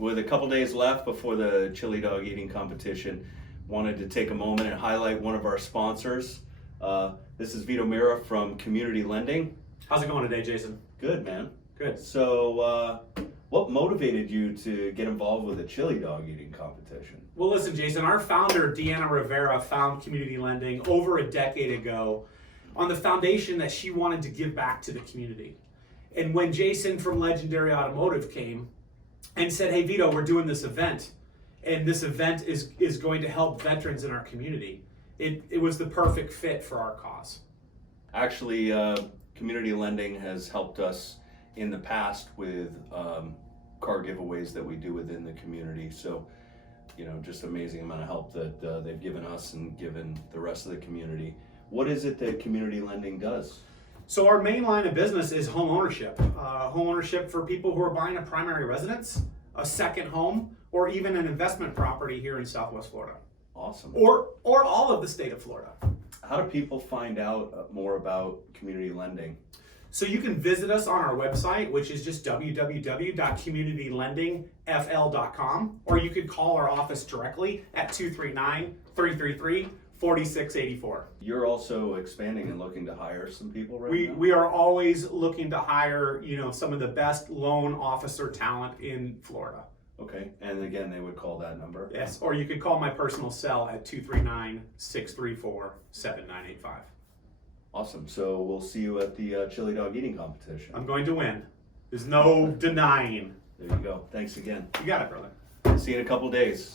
with a couple days left before the chili dog eating competition, wanted to take a moment and highlight one of our sponsors. This is Vito Mira from Community Lending. How's it going today, Jason? Good, man. Good. So, what motivated you to get involved with a chili dog eating competition? Well, listen, Jason, our founder, Deanna Rivera, found Community Lending over a decade ago on the foundation that she wanted to give back to the community. And when Jason from Legendary Automotive came and said, hey, Vito, we're doing this event, and this event is going to help veterans in our community, it was the perfect fit for our cause. Actually, Community Lending has helped us in the past with car giveaways that we do within the community. So, just amazing amount of help that they've given us and given the rest of the community. What is it that Community Lending does? So our main line of business is home ownership. Home ownership for people who are buying a primary residence, a second home, or even an investment property here in Southwest Florida. Awesome. Or all of the state of Florida. How do people find out more about Community Lending? So you can visit us on our website, which is just www.communitylendingfl.com, or you could call our office directly at 239-333-4684. You're also expanding and looking to hire some people right now? We are always looking to hire, some of the best loan officer talent in Florida. Okay, and again, they would call that number? Yes, or you could call my personal cell at 239-634-7985. Awesome. So we'll see you at the chili dog eating competition. I'm going to win. There's no denying. There you go. Thanks again. You got it, brother. See you in a couple days.